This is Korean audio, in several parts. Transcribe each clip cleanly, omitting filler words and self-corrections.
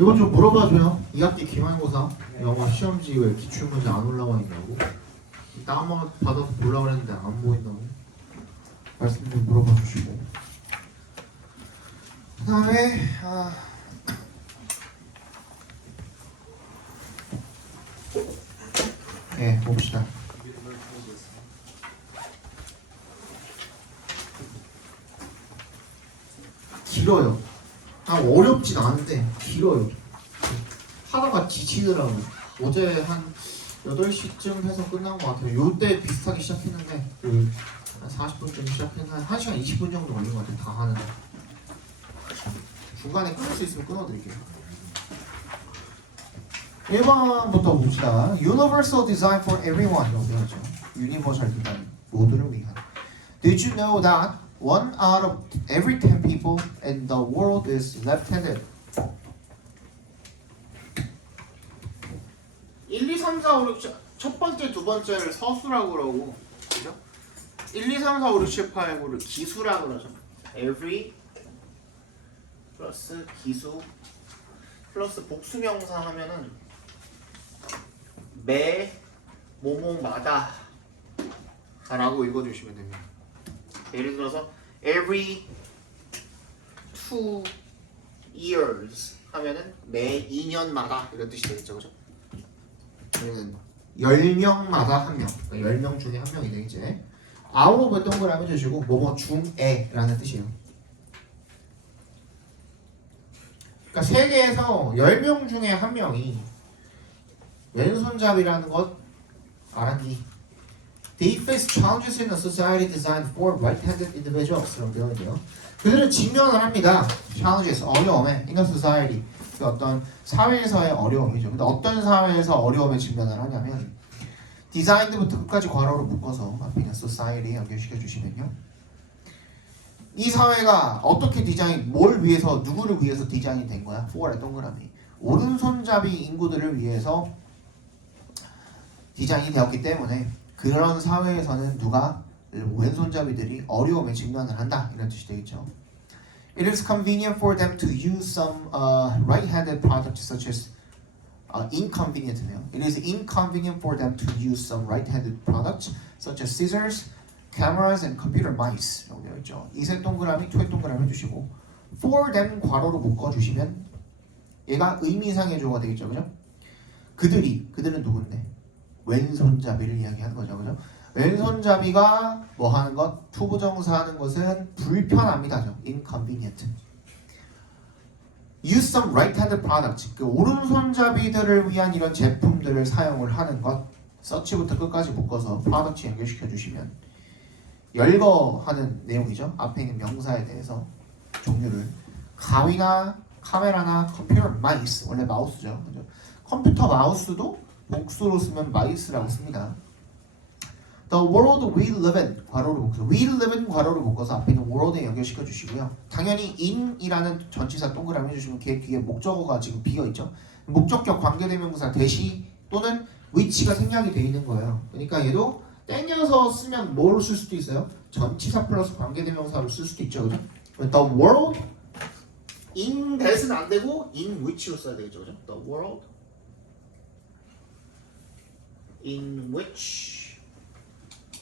이거 좀 물어봐줘요. 2학기 기말고사 영어 시험지 왜 기출문제 안 올라와 있냐고. 다운로드 받아서 보려고 했는데 안 보인다고. 말씀 좀 물어봐 주시고. 그 다음에 네, 봅시다. 길어요. 어렵진 않은데 길어요. 하다가 지치더라고요. 어제 한 8시쯤 해서 끝난 것 같아요. 요때 비슷하게 시작했는데 한 40분쯤 시작했는데 1시간 20분 정도 걸린 것 같아요. 다 하는데. 중간에 끊을 수 있으면 끊어드릴게요. 1번부터 봅시다. Universal design for everyone. 이라고 되어있죠. Universal design. 모두를 위한. Did you know that 1 out of every 10 people in the world is left-handed? 1, 2, 3, 4, 5, 6, 7. 첫 번째, 두 번째를 서수라고 그러고, 그죠? 1, 2, 3, 4, 5, 6, 7, 8, 9를 기수라고 그러죠. Every 플러스 기수 플러스 복수명사 하면은 매 뭐뭐마다 라고 읽어주시면 됩니다. 예를 들어서 every 2 years 하면은 매 2년마다 이런 뜻이 되겠죠, 그죠? 그러면 10명마다 한 명, 10명 중에 한 명이 되겠지. out of 동그라미 주시고 뭐뭐 중에라는 뜻이에요. 그러니까 세계에서 10명 중에 한 명이 왼손잡이라는 것 알았니? They face challenges in a society designed for right-handed individuals. 라고 되어 있네요. 그들은 직면을 합니다. challenges, 어려움에 in a society. 그 어떤 사회에서의 어려움이죠. 근데 어떤 사회에서 어려움에 직면을 하냐면 designed부터 끝까지 괄호로 묶어서 앞에 있는 society에 연결시켜 주시면요. 이 사회가 어떻게 디자인, 뭘 위해서, 누구를 위해서 디자인이 된 거야? for의 동그라미. 오른손잡이 인구들을 위해서 디자인이 되었기 때문에 그런 사회에서는 누가 왼손잡이들이 어려움에 직면을 한다 이런 뜻이 되겠죠. It is convenient for them to use some right-handed products such as inconvenient네요. It is inconvenient for them to use some right-handed products such as scissors, cameras, and computer mice. 라고 되어 있죠. 이색 동그라미, 초의 동그라미 해주시고 for them 괄호로 묶어주시면 얘가 의미상해조가 되겠죠, 그죠? 그들은 누군데? 왼손잡이를 이야기하는 거죠, 그죠? 왼손잡이가 뭐 하는 것? 투부정사 하는 것은 불편합니다죠. inconvenient. Use some right-handed products. 그 오른손잡이들을 위한 이런 제품들을 사용을 하는 것. 서치부터 끝까지 묶어서 product 연결시켜 주시면 열거하는 내용이죠. 앞에 있는 명사에 대해서 종류를 가위나 카메라나 컴퓨터 마이스 원래 마우스죠, 그죠? 컴퓨터 마우스도 복수로 쓰면 mice라고 씁니다. The world we live in 괄호로 묶어서 we live in 괄호로 묶어서 앞에 있는 world에 연결시켜 주시고요. 당연히 in이라는 전치사 동그라미 해주시면 걔 뒤에 목적어가 지금 비어 있죠. 목적격 관계대명사 대시 또는 which가 생략이 되어 있는 거예요. 그러니까 얘도 땡겨서 쓰면 뭐로 쓸 수도 있어요? 전치사 플러스 관계대명사로 쓸 수도 있죠, 그죠? The world in that은 안 되고 in which로 써야 되겠죠, 그죠? The world in which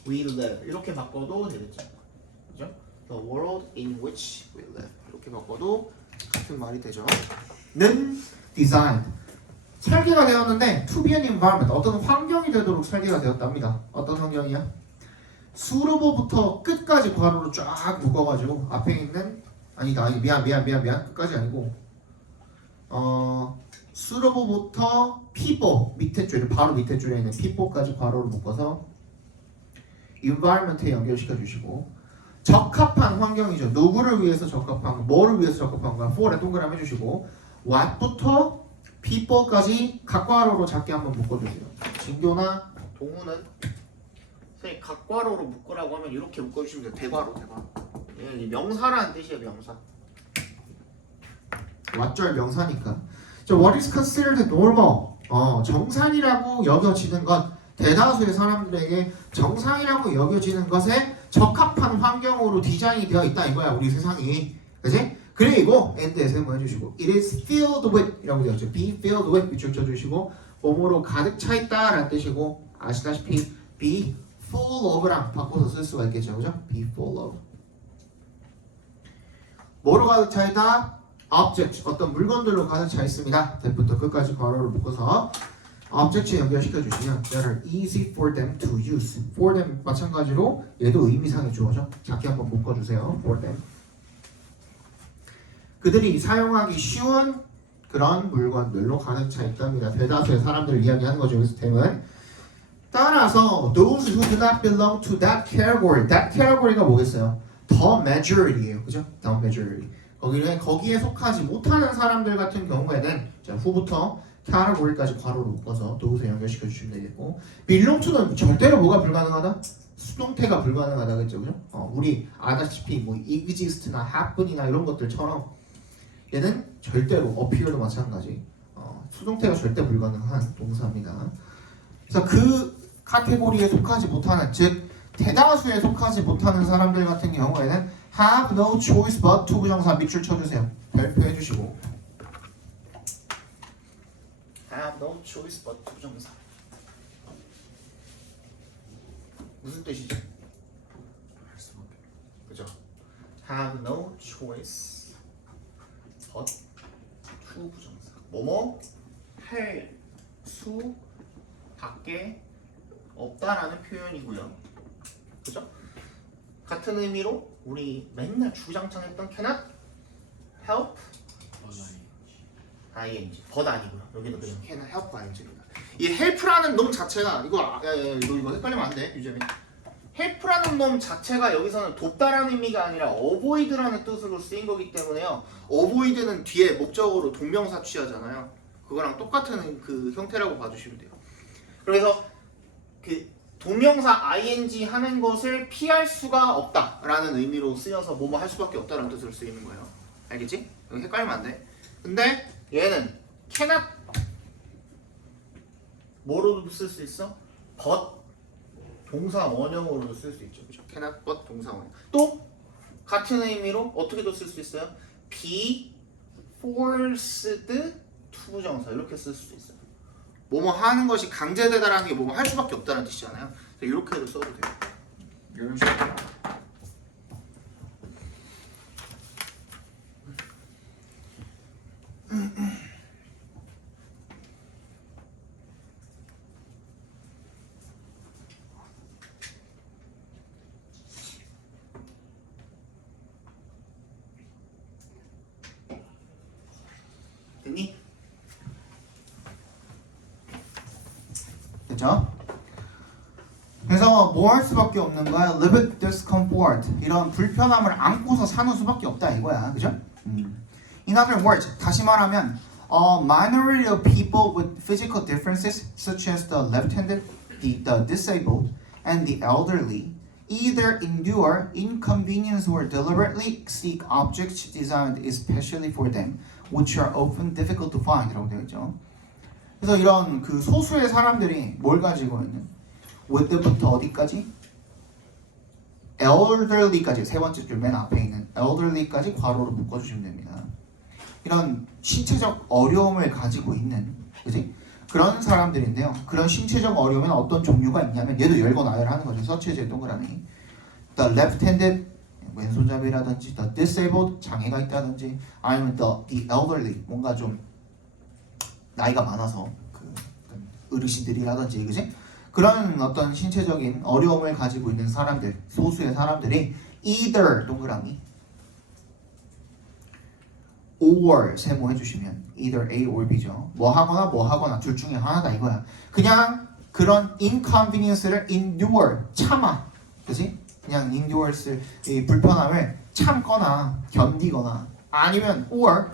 we live 이렇게 바꿔도 되겠죠, 그죠? The world in which we live 이렇게 바꿔도 같은 말이 되죠. 는 designed 설계가 되었는데 to be an environment 어떤 환경이 되도록 설계가 되었답니다. 어떤 환경이야? 수로보부터 끝까지 괄호로 쫙 묶어가지고 앞에 있는 아니다 미안 끝까지 아니고 수로보부터 people 밑에 줄에 바로 밑에 줄에 있는 people까지 괄호를 묶어서 environment에 연결시켜 주시고 적합한 환경이죠. 누구를 위해서 적합한 뭐를 위해서 적합한 거야? for에 동그라미 해주시고 what부터 people까지 각괄호로 작게 한번 묶어주세요. 진교나 동우는 선생님 각괄호로 묶으라고 하면 이렇게 묶어주시면 돼요. 대괄호. 명사라는 뜻이에요. 명사. 왓절 명사니까. What is considered normal? 정상이라고 여겨지는 것. 대다수의 사람들에게 정상이라고 여겨지는 것에 적합한 환경으로 디자인이 되어 있다 이거야. 우리 세상이. 그치? 그리고 and에서 뭐 해주시고 it is filled with 이라고 되어 있죠. be filled with 밑줄 쳐주시고 몸으로 가득 차 있다 라는 뜻이고 아시다시피 be full of랑 바꿔서 쓸 수가 있겠죠. 그죠? be full of 뭐로 가득 차 있다? object 어떤 물건들로 가득 차 있습니다. 대부터 끝까지 괄호를 묶어서 object에 연결시켜 주시면 that are easy for them to use. for them 마찬가지로 얘도 의미상의 주어죠. 작게 한번 묶어주세요. for them. 그들이 사용하기 쉬운 그런 물건들로 가득 차 있답니다. 대다수의 사람들을 이야기하는 거죠. 여기서 템은. 따라서 those who do not belong to that category. that category가 뭐겠어요? the majority예요. 그죠? the majority. 거기에 속하지 못하는 사람들 같은 경우에는 자, 후부터 category까지 괄호로 묶어서 does에 연결시켜 주시면 되겠고 belong to는 절대로 뭐가 불가능하다? 수동태가 불가능하다겠죠. 그죠? 우리 아다시피 뭐 exist나 happen이나 이런 것들처럼 얘는 절대로 appear도 마찬가지 수동태가 절대 불가능한 동사입니다. 그래서 그 카테고리에 속하지 못하는 즉 대다수에 속하지 못하는 사람들 같은 경우에는 have no choice but to 부정사 밑줄 쳐주세요. 별표해 주시고 have no choice but to 부정사 무슨 뜻이죠? 그죠? have no choice but to 부정사 뭐뭐 할 수 밖에 없다라는 표현이고요. 그죠? 같은 의미로 우리 맨날 주장창 했던 cannot help ing but 아니고요. 여기도 그냥 cannot help ing입니다. 이 help라는 놈 자체가 이거 헷갈리면 안 돼. 유재민. help라는 놈 자체가 여기서는 돕다라는 의미가 아니라 avoid라는 뜻으로 쓰인 거기 때문에요. avoid는 뒤에 목적으로 동명사 취하잖아요. 그거랑 똑같은 그 형태라고 봐주시면 돼요. 그래서 그 동명사 ing 하는 것을 피할 수가 없다라는 의미로 쓰여서 뭐뭐 할 수밖에 없다라는 뜻으로 쓰이는 거예요. 알겠지? 여기 헷갈리면 안 돼. 근데 얘는 cannot 뭐로도 쓸 수 있어? but 동사 원형으로도 쓸 수 있죠. 그죠? cannot but 동사 원형. 또 같은 의미로 어떻게도 쓸 수 있어요? be forced to 부정사 이렇게 쓸 수도 있어요. 뭐뭐 하는 것이 강제되다라는 게 뭐뭐 할 수밖에 없다는 뜻이잖아요. 이렇게도 써도 돼요. 이런 식으로. 됐니? 됐죠? 그래서 뭐 할 수밖에 없는 거야? live with discomfort 이런 불편함을 안고서 사는 수밖에 없다 이거야. 그죠? In other words, 다시 말하면 a minority of people with physical differences such as the left-handed, the disabled, and the elderly either endure inconvenience or deliberately seek objects designed especially for them, which are often difficult to find 이라고 되어 있죠. 그래서 이런 그 소수의 사람들이 뭘 가지고 있는 with부터 어디까지? elderly까지 세 번째 줄 맨 앞에 있는 elderly까지 괄호로 묶어주시면 됩니다. 이런 신체적 어려움을 가지고 있는 그지? 그런 사람들인데요. 그런 신체적 어려움에는 어떤 종류가 있냐면 얘도 열고 나열하는 거죠. 서치해제 동그라미 the left-handed 왼손잡이라든지 the disabled 장애가 있다든지 아니면 the elderly 뭔가 좀 나이가 많아서 그 어르신들이라든지 그지? 그런 어떤 신체적인 어려움을 가지고 있는 사람들 소수의 사람들이 either 동그라미 or 세모해 주시면 either A or B죠. 뭐 하거나 둘 중에 하나다 이거야. 그냥 그런 inconvenience를 endure 참아. 그지? 그냥 endure 이 불편함을 참거나 견디거나 아니면 or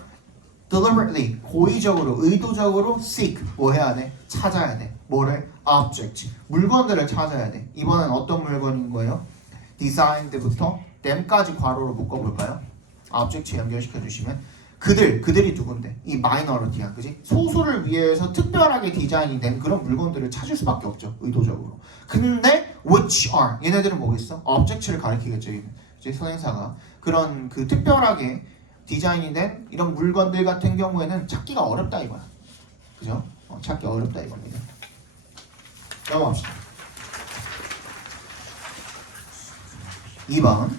deliberately 고의적으로 의도적으로 seek 뭐 해야 돼? 찾아야 돼. 뭐를? object 물건들을 찾아야 돼. 이번엔 어떤 물건인 거예요? designed부터 them까지 괄호로 묶어볼까요? object에 연결시켜 주시면 그들이 누군데? 이 마이너리티야, 그지? 소수를 위해서 특별하게 디자인이 된 그런 물건들을 찾을 수밖에 없죠, 의도적으로. 근데 which are 얘네들은 뭐겠어? object를 가리키겠죠, 이제 선행사가 그런 그 특별하게 디자인이 된 이런 물건들 같은 경우에는 찾기가 어렵다 이거야. 그죠? 찾기 어렵다 이겁니다. 넘어갑시다. 2번.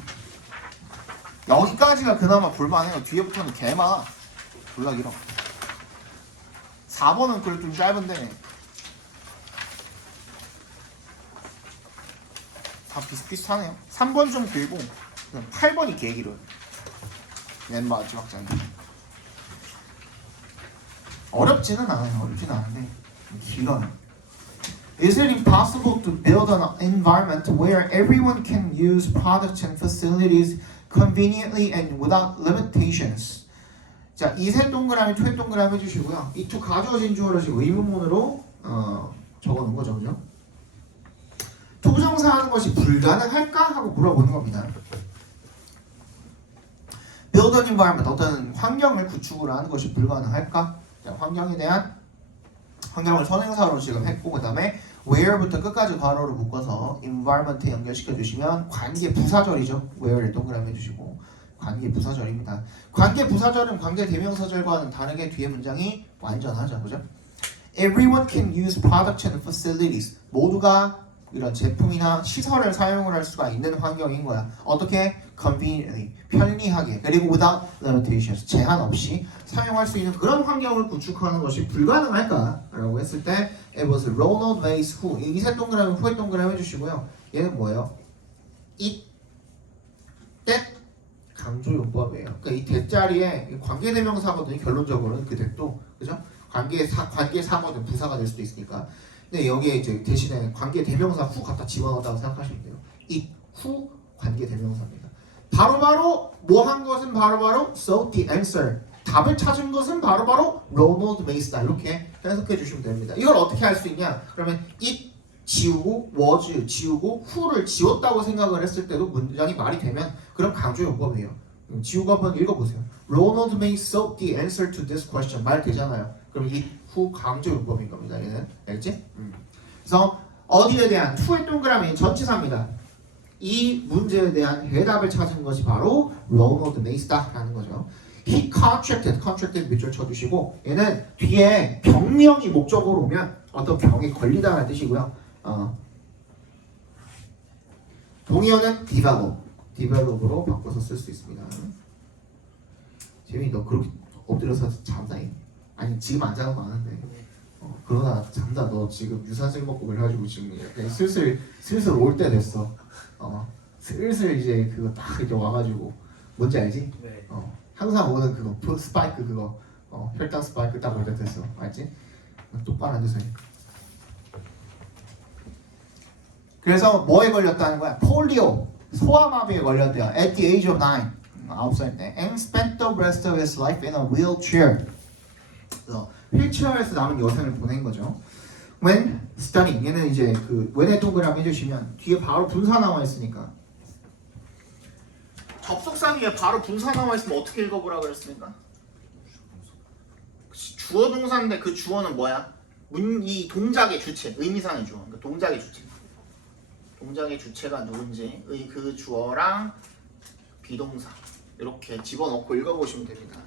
여기까지가 그나마 볼만해요. 뒤에부터는 개 많아. 졸라 길어. 4번은 그래도 좀 짧은데 다 비슷비슷하네요. 3번 좀 길고 8번이 개 길어요. 맨 마지막 장면. 어렵지는 않아요. 어렵지는 않은데 길어요. Is it impossible to build an environment where everyone can use products and facilities conveniently and without limitations? 자, 이세 동그라미, 투의 동그라미 해주시고요. 이 두 가져진 주어를 지금 의문문으로 적어놓은 거죠, 그죠? 투부정사 하는 것이 불가능할까? 하고 물어보는 겁니다. Build an environment, 어떤 환경을 구축을 하는 것이 불가능할까? 자, 환경에 대한 환경을 선행사로 지금 했고 그 다음에 where부터 끝까지 괄호를 묶어서 environment에 연결시켜 주시면 관계 부사절이죠. where를 동그라미 해주시고 관계 부사절입니다. 관계 부사절은 관계 대명사절과는 다르게 뒤에 문장이 완전하죠. 그죠? Everyone can use products and facilities. 모두가 이런 제품이나 시설을 사용을 할 수가 있는 환경인 거야. 어떻게? Conveniently, 편리하게, 그리고 without limitations, 제한 없이 사용할 수 있는 그런 환경을 구축하는 것이 불가능할까? 라고 했을 때 it was Ronald Mays who, 이세 동그라미, 후의 동그라미 해주시고요. 얘는 뭐예요? it, that, 강조용법이에요. 그러니까 이 대자리에 관계대명사거든요. 결론적으로는 그 that도, 그죠? 관계사거든 부사가 될 수도 있으니까. 근데 여기에 이제 대신에 관계대명사 후 갖다 집어넣었다고 생각하시면 돼요. it, 후 관계대명사입니다. 바로바로 뭐 한 것은 바로바로 so the answer, 답을 찾은 것은 바로바로 Ronald Mays다. 이렇게 해석해 주시면 됩니다. 이걸 어떻게 할 수 있냐? 그러면 it 지우고 was 지우고 who를 지웠다고 생각을 했을 때도 문장이 말이 되면 그럼 강조용법이에요. 지우고 한번 읽어보세요. Ronald Mays sought the answer to this question. 말 되잖아요. 그럼 it, who 강조용법인 겁니다. 얘는 알겠지? 그래서 어디에 대한 to의 동그라미 전치사입니다. 이 문제에 대한 해답을 찾은 것이 바로 Ronald Mays다라는 거죠. He contracted 밑줄 쳐주시고 얘는 뒤에 병명이 목적으로 오면 어떤 병에 걸리다라는 뜻이고요. 동의어는 develop으로 바꿔서 쓸 수 있습니다. 재민이 너 그렇게 엎드려서 잠다. 아니 지금 안 자는 거 아는데 그러다 잠다. 너 지금 유산슬 먹고 그래가지고 지금 약간 슬슬 올 때 됐어. 슬슬 이제 그거 딱 이렇게 와가지고 뭔지 알지? 네. 항상 오는 그거 스파이크 그거 혈당 스파이크 딱 올 때 됐어. 알지? 똑바로 앉으세요. 그래서 뭐에 걸렸다는 거야? 폴리오, 소아마비에 걸렸대요. At the age of 9, 9살 때. And spent the rest of his life in a wheelchair. 그래서 휠체어에서 남은 여생을 보낸 거죠. When studying, 얘는 이제 그 when의 동그라미 해주시면 뒤에 바로 분사 나와 있으니까 접속사 뒤에 바로 분사 나와 있으면 어떻게 읽어보라 그랬습니까? 주어 동사인데 그 주어는 뭐야? 이 동작의 주체, 의미상의 주어. 그러니까 동작의 주체. 동작의 주체가 누군지 그 주어랑 비동사 이렇게 집어넣고 읽어보시면 됩니다.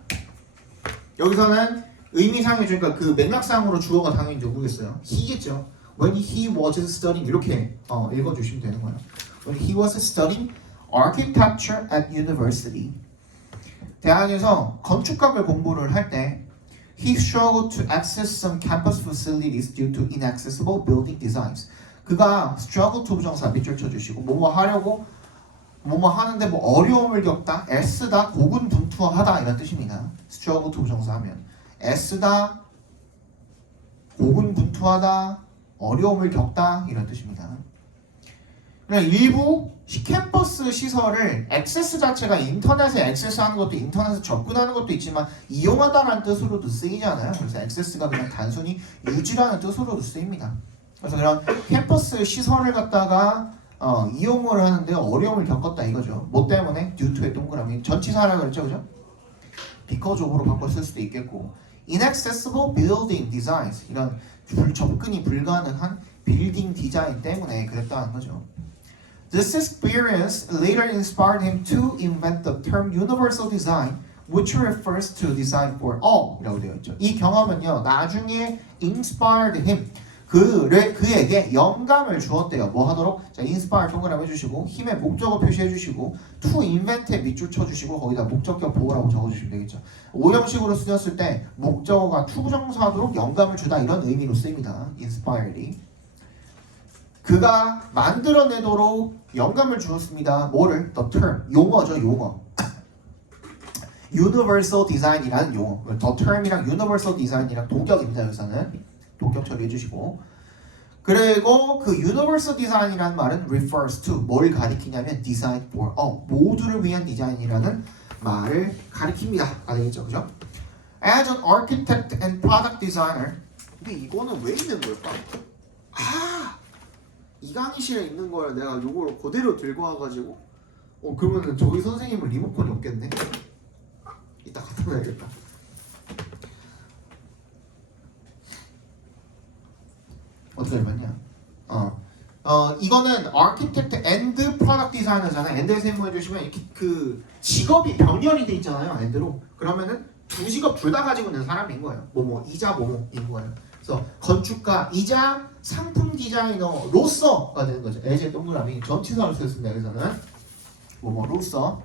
여기서는 의미상의 주니까 그 맥락상으로 주어가 당연히 누구겠어요? he겠죠. When he was studying 이렇게 읽어주시면 되는 거예요. When he was studying architecture at university. 대학에서 건축학을 공부를 할 때 he struggled to access some campus facilities due to inaccessible building designs. 그가 struggle to 부정사 밑줄 쳐주시고 뭐뭐 하려고 뭐뭐 하는데 뭐 어려움을 겪다, 애쓰다, 고군분투하다 이런 뜻입니다. struggle to 부정사 하면 애쓰다, 고군분투하다, 어려움을 겪다 이런 뜻입니다. 그냥 일부 캠퍼스 시설을 액세스 자체가 인터넷에 액세스하는 것도 인터넷에 접근하는 것도 있지만 이용하다라는 뜻으로도 쓰이잖아요. 그래서 액세스가 그냥 단순히 유지라는 뜻으로도 쓰입니다. 그래서 그런 캠퍼스 시설을 갖다가 이용을 하는데 어려움을 겪었다 이거죠. 뭐 때문에? due to의 동그라미 전치사라고 그랬죠, 그죠? because of으로 바꿔 쓸 수도 있겠고 inaccessible building designs 이런 접근이 불가능한 빌딩 디자인 때문에 그랬다는 거죠. This experience later inspired him to invent the term universal design, which refers to design for all 이라고 되어 있죠. 이 경험은요 나중에 inspired him 그에게 영감을 주었대요. 뭐 하도록? 자, inspire 동그라미 해주시고 힘의 목적어 표시해주시고 to invent에 밑줄 쳐주시고 거기다 목적격 보호라고 적어주시면 되겠죠. 오형식으로 쓰였을 때 목적어가 to 부정사하도록 영감을 주다 이런 의미로 쓰입니다. inspired이 그가 만들어내도록 영감을 주었습니다. 뭐를? The term 용어죠. 용어 universal design이라는 용어 the term이랑 universal design이랑 동격입니다. 여기서는 동격 처리해주시고 그리고 그 universal design이라는 말은 refers to 뭘 가리키냐면 design for all 모두를 위한 디자인이라는 말을 가리킵니다. 아시겠죠? 그죠? As an architect and product designer 근데 이거는 왜 있는 걸까? 이 강의실에 있는 걸 내가 요걸 그대로 들고 와가지고 그러면은 저기 선생님은 리모컨이 없겠네? 이따 갖다 놔야겠다. 어떻게 해봤냐? 이거는 architect and product designer잖아요. and에 세모해주시면 이렇게 그 직업이 병렬이 돼 있잖아요. and로 그러면은 두 직업 둘 다 가지고 있는 사람인 거예요. 뭐이자 뭐뭐인 거예요. 그래서 건축가이자 상품 디자이너로서가 되는 거죠. as 동그라미 전치사로 쓰였습니다. 여기서는 뭐로서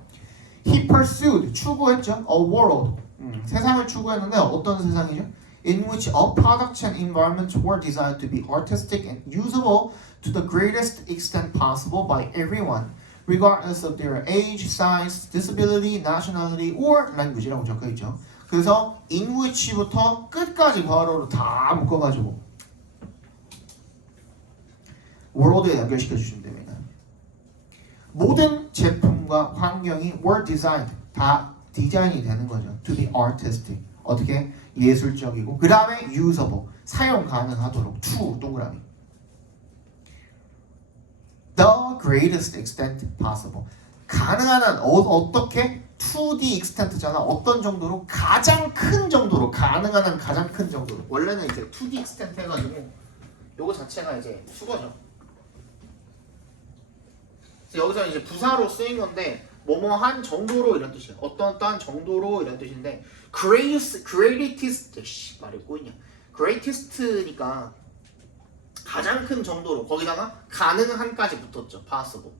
he pursued 추구했죠. a world 세상을 추구했는데 어떤 세상이죠? in which all products and environments were designed to be artistic and usable to the greatest extent possible by everyone, regardless of their age, size, disability, nationality, or language라고 적혀있죠. 그래서 in which부터 끝까지 괄호로 다 묶어가지고 world에 연결시켜 주시면 됩니다. 모든 제품과 환경이 were designed 다 디자인이 되는 거죠. to be artistic 어떻게? 예술적이고 그 다음에 usable 사용 가능하도록 to 동그라미 the greatest extent possible 가능한 한 어떻게? to the extent잖아. 어떤 정도로? 가장 큰 정도로 가능한 한 가장 큰 정도로 원래는 이제 to the extent 해가지고 요거 자체가 이제 수거죠. 그래서 여기서 이제 부사로 쓰인 건데 뭐뭐한 정도로 이런 뜻이에요. 어떤 정도로 이런 뜻인데 greatest 말이 꼬이냐 greatest니까 가장 큰 정도로 거기다가 가능한까지 붙었죠. possible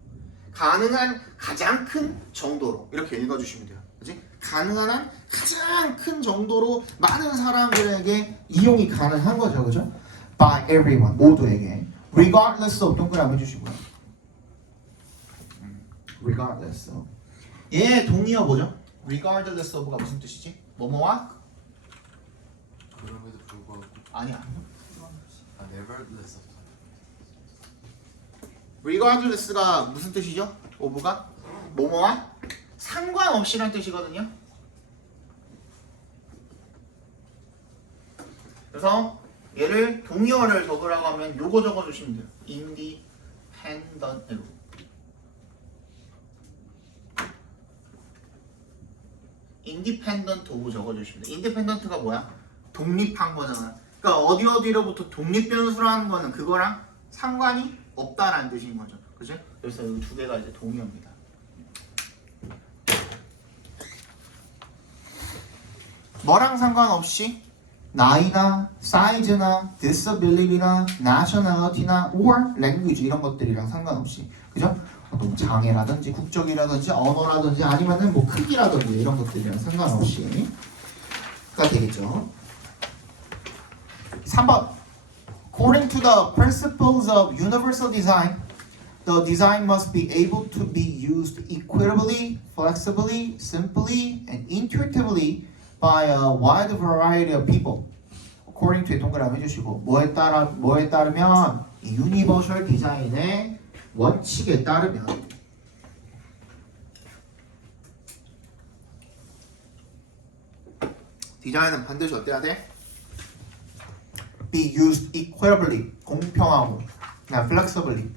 가능한 가장 큰 정도로 이렇게 읽어주시면 돼요. 그치? 가능한 한 가장 큰 정도로 많은 사람들에게 이용이 가능한 거죠. 그죠? by everyone 모두에게 regardless of 동그라미 해주시고요. regardless of 얘 동의어 뭐죠? regardless of가 무슨 뜻이지? 뭐뭐와? 그럼에도 불구하고 아니야. nevertheless regardless가 무슨 뜻이죠? of가? 뭐뭐와? 상관없이란 뜻이거든요. 그래서 얘를 동의어를 적으라고 하면 요거 적어주시면 돼요. independent으로 independent of 적어주시면 돼요. independent가 뭐야? 독립한 거잖아. 그러니까 어디로부터 독립 변수라는 거는 그거랑 상관이 없다라는 뜻인 거죠. 그죠? 그래서 이 두 개가 이제 동의어입니다. 뭐랑 상관없이 나이나 사이즈나 disability나 nationality나 or language 이런 것들이랑 상관없이 그죠? 어떤 장애라든지 국적이라든지 언어라든지 아니면은 뭐 크기라든지 이런 것들이랑 상관없이가 되겠죠. 3번 According to the principles of universal design, the design must be able to be used equitably, flexibly, simply, and intuitively by a wide variety of people. According to 동그라미 해주시고 뭐에 따르면 이 유니버셜 디자인의 원칙에 따르면 디자인은 반드시 어때야 돼? Be used equitably 공평하고 그냥 flexibly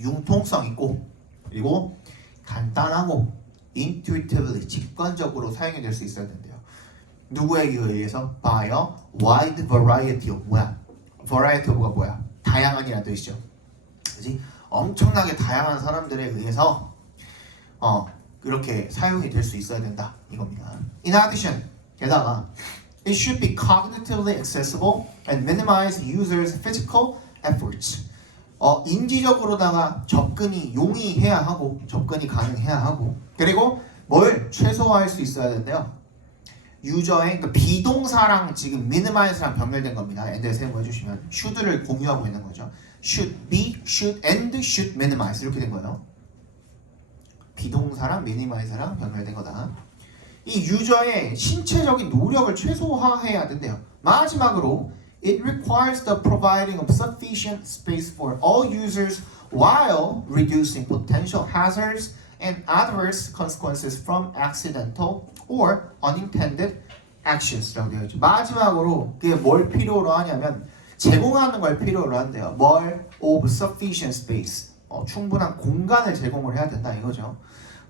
융통성 있고 그리고 간단하고 intuitively 직관적으로 사용이 될 수 있어야 된대요. 누구에게 의해서? By a wide variety of 뭐야? variety of가 뭐야? 다양한이라는 뜻이죠. 그렇지? 엄청나게 다양한 사람들에 의해서 그렇게 사용이 될 수 있어야 된다 이겁니다. In addition, 게다가 it should be cognitively accessible and minimize users' physical efforts. 인지적으로다가 접근이 용이해야 하고 접근이 가능해야 하고 그리고 뭘 최소화할 수 있어야 된대요. 유저의 그 비동사랑 지금 minimize랑 병렬된 겁니다. 엔드에 세모 해주시면 should를 공유하고 있는 거죠. should be, should and should minimize 이렇게 된 거예요. 비동사랑 minimize랑 병렬된 거다. 이 유저의 신체적인 노력을 최소화해야 된대요. 마지막으로 it requires the providing of sufficient space for all users while reducing potential hazards and adverse consequences from accidental or unintended actions라고 되어 있죠. 마지막으로 그게 뭘 필요로 하냐면 제공하는 걸 필요로 한대요. 뭘? of sufficient space. 충분한 공간을 제공을 해야 된다 이거죠.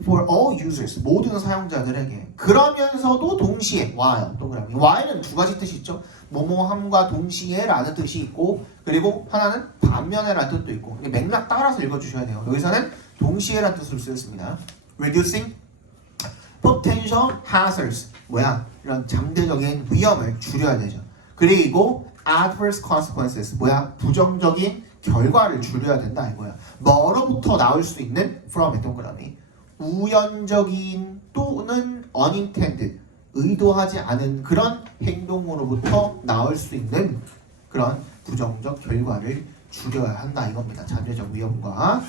For all users, 모든 사용자들에게. 그러면서도 동시에 while 동그라미. while은 두 가지 뜻이 있죠. 뭐뭐함과 동시에라는 뜻이 있고 그리고 하나는 반면에라는 뜻도 있고 맥락 따라서 읽어주셔야 돼요. 여기서는 동시에라는 뜻으로 쓰였습니다. Reducing potential hazards 뭐야? 이런 잠재적인 위험을 줄여야 되죠. 그리고 adverse consequences 뭐야? 부정적인 결과를 줄여야 된다 이거야. 뭐로부터 나올 수 있는 from 동그라미. 우연적인 또는 unintended 의도하지 않은 그런 행동으로부터 나올 수 있는 그런 부정적 결과를 줄여야 한다 이겁니다. 잠재적 위험과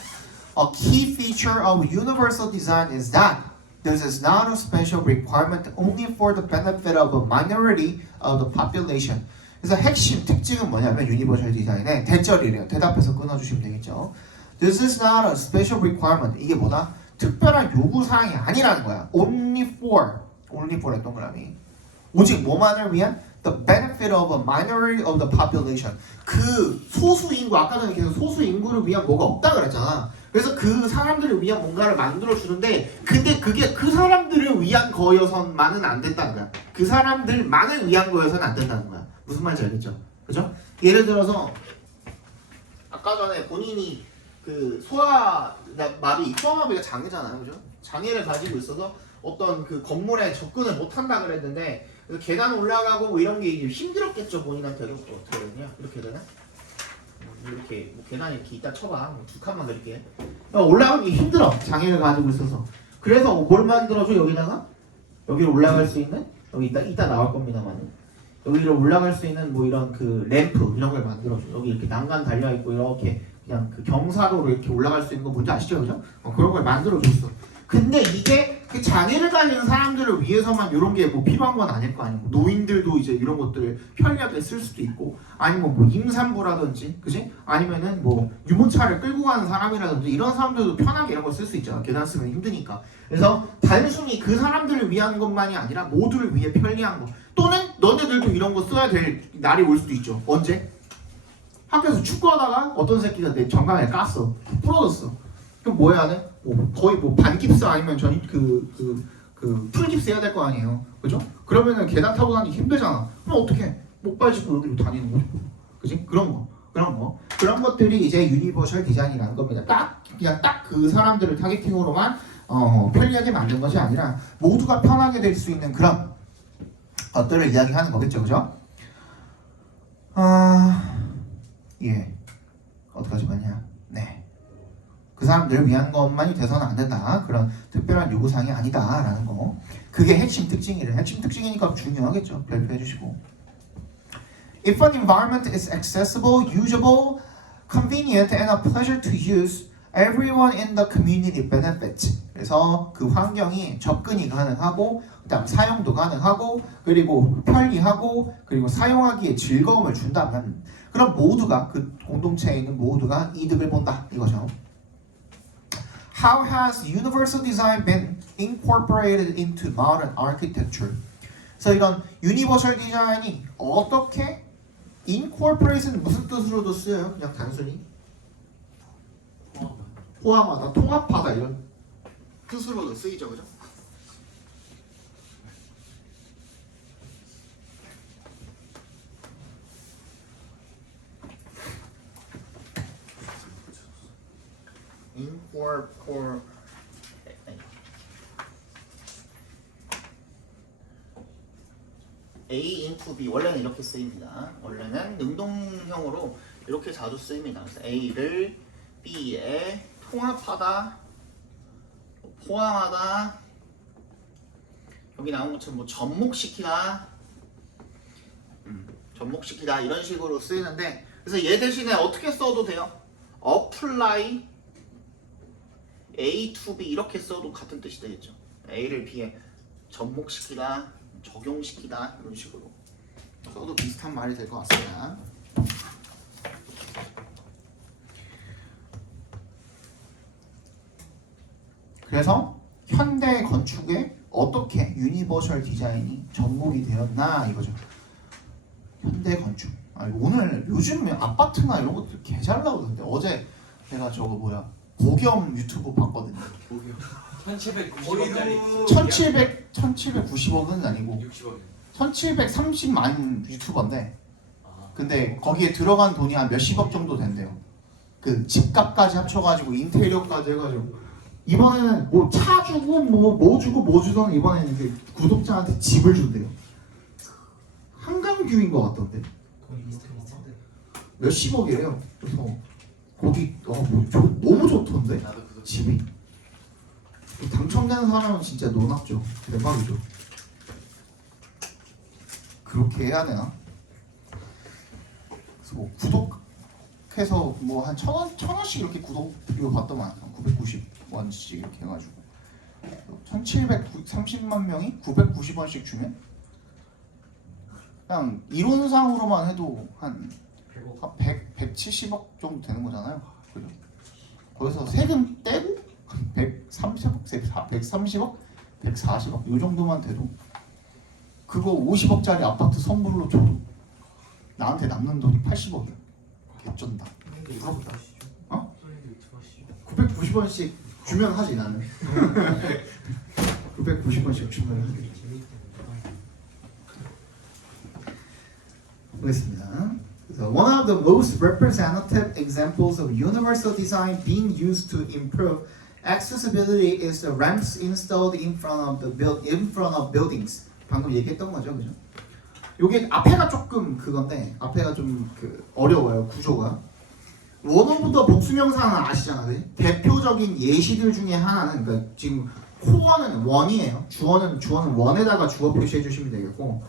A key feature of universal design is that this is not a special requirement only for the benefit of a minority of the population. 그래서 핵심 특징은 뭐냐면 유니버셜 디자인의 대절이래요. 대답해서 끊어주시면 되겠죠. This is not a special requirement. 이게 뭐다? 특별한 요구사항이 아니라는 거야. Only for의 동그라미. 오직 뭐만을 위한? The benefit of a minority of the population. 그 소수 인구, 아까 전에 계속 소수 인구를 위한 뭐가 없다 그랬잖아. 그래서 그 사람들을 위한 뭔가를 만들어 주는데 근데 그게 그 사람들을 위한 거여서만은 안 된다는 거야. 그 사람들만을 위한 거여서는 안 된다는 거야. 무슨 말인지 알겠죠? 그죠? 예를 들어서 아까 전에 본인이 그 소아마비가 장애잖아요, 그죠? 장애를 가지고 있어서 어떤 그 건물에 접근을 못 한다 그랬는데 그래서 계단 올라가고 뭐 이런 게 이제 힘들었겠죠 본인한테. 어떻게 되냐? 이렇게 되나? 이렇게 뭐 계단이 이렇게 있다 쳐봐. 두 칸만 그릴게. 올라가기 힘들어. 장애를 가지고 있어서. 그래서 뭘 만들어줘 여기다가? 여기로 올라갈 수 있는? 여기 이따 나올 겁니다만. 여기로 올라갈 수 있는 뭐 이런 그 램프 이런 걸 만들어줘. 여기 이렇게 난간 달려 있고 이렇게 그냥 그 경사로로 이렇게 올라갈 수 있는 거 뭔지 아시죠, 그죠? 그런 걸 만들어줬어. 근데 이게 그 장애를 가진 사람들을 위해서만 이런 게 뭐 필요한 건 아닐 거 아니에요. 노인들도 이제 이런 것들을 편리하게 쓸 수도 있고, 아니면 뭐 임산부라든지, 그지? 아니면은 뭐 유모차를 끌고 가는 사람이라든지 이런 사람들도 편하게 이런 걸 쓸 수 있잖아. 계단 쓰면 힘드니까. 그래서 단순히 그 사람들을 위한 것만이 아니라 모두를 위해 편리한 거. 또는 너네들도 이런 거 써야 될 날이 올 수도 있죠. 언제? 학교에서 축구하다가 어떤 새끼가 내 정강이를 깠어. 부러졌어. 그럼 뭐 해야 돼? 거의 뭐 반깁스 아니면 풀깁스 해야 될 거 아니에요. 그죠? 그러면은 계단 타고 다니기 힘들잖아. 그럼 어떻게? 목발 짚고 여기로 다니는 거죠. 그지? 그런 것들이 이제 유니버셜 디자인이라는 겁니다. 그냥 딱 그 사람들을 타겟팅으로만 편리하게 만든 것이 아니라 모두가 편하게 될 수 있는 그런 것들을 이야기하는 거겠죠. 그죠? 예. 어떡하지 마냐? 네. 그 사람들을 위한 것만이 돼서는 안 된다. 그런 특별한 요구사항이 아니다라는 거. 그게 핵심 특징이래. 핵심 특징이니까 중요하겠죠. 별표해 주시고. If an environment is accessible, usable, convenient, and a pleasure to use, everyone in the community benefits. 그래서 그 환경이 접근이 가능하고, 그다음 사용도 가능하고, 그리고 편리하고, 그리고 사용하기에 즐거움을 준다면, 그럼 모두가 그 공동체에 있는 모두가 이득을 본다 이거죠. How has universal design been incorporated into modern architecture? 그래서 이런 유니버셜 디자인이 어떻게 incorporate는 무슨 뜻으로도 쓰여요? 그냥 단순히 포함하다, 통합하다 이런 뜻으로도 쓰이죠, 그죠? A into B 원래는 이렇게 쓰입니다. 원래는 능동형으로 이렇게 자주 쓰입니다. 그래서 A를 B에 통합하다, 포함하다, 여기 나온 것처럼 뭐 접목시키다, 접목시키다 이런 식으로 쓰이는데 그래서 얘 대신에 어떻게 써도 돼요? apply A to B 이렇게 써도 같은 뜻이 되겠죠. A를 B에 접목시키다, 적용시키다 이런 식으로 써도 비슷한 말이 될 것 같습니다. 그래서 현대 건축에 어떻게 유니버셜 디자인이 접목이 되었나 이거죠. 현대 건축. 오늘 요즘 아파트나 이런 것들 개 잘 나오던데 어제 내가 저거 뭐야 고겸 유튜브 봤거든요. 1790원짜리 1790억은 아니고 60원. 1730만 유튜버인데 아, 근데 거기에 들어간 돈이 한 몇십억 정도 된대요. 그 집값까지 합쳐가지고 인테리어까지 해가지고 이번에는 뭐 차 주고 뭐 주고 뭐 주던 이번에는 그 구독자한테 집을 준대요. 한강뷰인 것 같던데 돈이 비슷한데. 몇십억이래요. 그래서 거기 너무 좋던데 나도 그거 집이 당첨된 사람은 진짜 놀랍죠. 대박이죠. 그렇게 해야 되나? 그래서 뭐 구독해서 뭐 한 1,000원씩 이렇게 구독 이거 봤더만 990원씩 이렇게 해가지고 1,730만 명이 990원씩 주면 그냥 이론상으로만 해도 한 170억 정도 되는 거잖아요. 그죠? 거기서 세금 떼고 130억, 130억, 140억 이 정도만 돼도 그거 50억짜리 아파트 선물로 줘도 나한테 남는 돈이 80억이야. 개쩐다. 부럽다. 어? 990원씩 주면 하지 나는. 990원씩 주면 하지. 보겠습니다. So one of the most representative examples of universal design being used to improve accessibility is the ramps installed in front of buildings. 방금 얘기했던 거죠, 그죠? 요게 앞에가 조금 그건데 앞에가 좀 그 어려워요 구조가. 원어부터 복수명사는 아시잖아, 그지? 대표적인 예시들 중에 하나는 그러니까 지금 코어는 원이에요. 주어는 원에다가 주어 표시해 주시면 되겠고.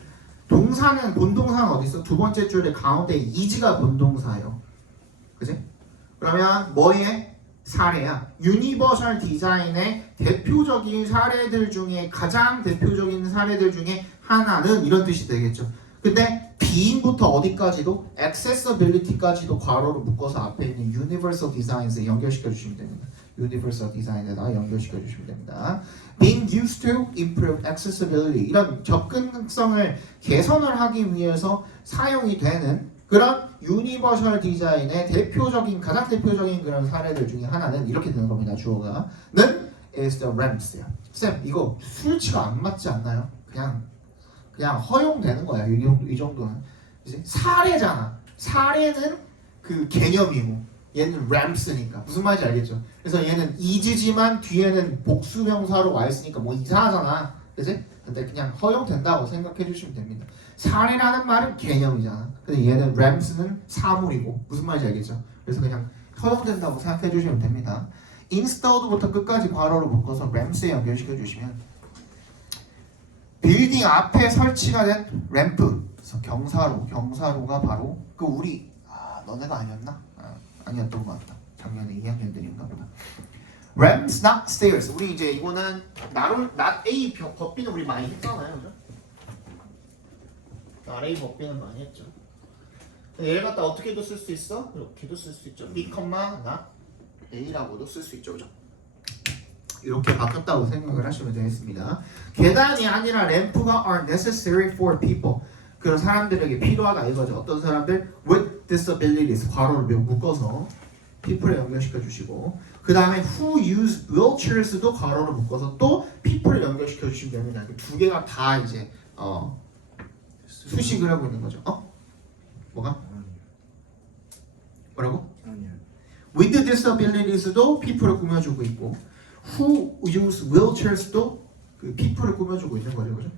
동사는 본동사는 어디 있어? 두 번째 줄에 가운데 is가 본동사예요. 그지? 그러면 뭐의 사례야? 유니버셜 디자인의 대표적인 사례들 중에 가장 대표적인 사례들 중에 하나는 이런 뜻이 되겠죠. 근데 being부터 어디까지도 accessibility까지도 괄호로 묶어서 앞에 있는 universal design에 연결시켜 주시면 됩니다. universal design에다 연결시켜 주시면 됩니다. being used to improve accessibility 이런 접근성을 개선을 하기 위해서 사용이 되는 그런 유니버셜 디자인의 가장 대표적인 그런 사례들 중에 하나는 이렇게 되는 겁니다. 주어가 는 is the ramps. 쌤 이거 수치가 안 맞지 않나요? 그냥 허용되는 거야. 이 정도는 이제 사례잖아. 사례는 그 개념이고 얘는 ramps니까 무슨 말인지 알겠죠? 그래서 얘는 is지만 뒤에는 복수명사로 와 있으니까 뭐 이상하잖아, 그치? 근데 그냥 허용된다고 생각해 주시면 됩니다. 사례라는 말은 개념이잖아. 근데 얘는 ramps는 사물이고 무슨 말인지 알겠죠? 그래서 그냥 허용된다고 생각해 주시면 됩니다. installed부터 끝까지 괄호로 묶어서 ramps에 연결시켜 주시면 빌딩 앞에 설치가 된 램프. 그래서 경사로가 바로 그 우리 너네가 아니었나? 아니었던 것 같다. 작년에 2학년들인가 보다. Ramps, not stairs. 우리 이제 이거는 not A 법비는 우리 많이 했잖아요, 그죠? not A 법비는 많이 했죠. 얘를 갖다 어떻게도 쓸 수 있어? 이렇게도 쓸 수 있죠. B, not A라고도 쓸 수 있죠, 그죠? 이렇게 바뀌었다고 생각을 하시면 되겠습니다. 계단이 아니라 램프가 are necessary for people. 그런 사람들에게 필요하다 이거죠. 어떤 사람들 with disabilities 괄호를 묶어서 people에 연결시켜 주시고 그 다음에 who use wheelchairs도 괄호를 묶어서 또 people에 연결시켜 주시면 됩니다. 두 개가 다 이제 수식을 하고 있는 거죠. 뭐가? 뭐라고? with disabilities도 people을 꾸며주고 있고 who use wheelchairs도 그 people을 꾸며주고 있는 거죠, 그죠?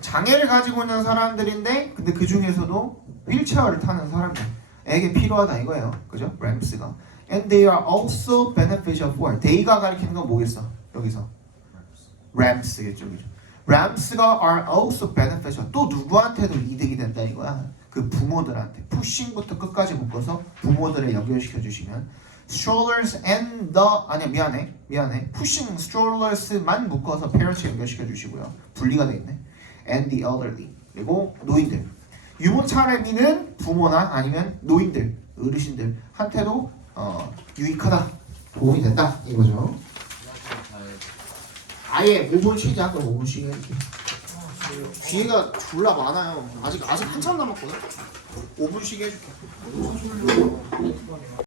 장애를 가지고 있는 사람들인데 근데 그 중에서도 휠체어를 타는 사람들에게 필요하다 이거예요. 그죠? ramps가. And they are also beneficial for. they가 가리키는 건 뭐겠어? 여기서 ramps겠죠, 그죠? ramps가 are also beneficial. 또 누구한테도 이득이 된다 이거야. 그 부모들한테. pushing부터 끝까지 묶어서 부모들에 연결시켜 주시면 strollers and the 아니야 미안해. pushing strollers만 묶어서 parents 연결시켜 주시고요. 분리가 돼 있네. and the elderly. 그리고 노인들. 유모차를 미는 부모나 아니면 노인들, 어르신들한테도 유익하다, 도움이 된다 이거죠. 아예 5분 쉬자. 그럼 5분 쉬게 해줄게. 기회가 졸라 많아요. 아직 한참 남았거든. 5분 쉬게 해줄게.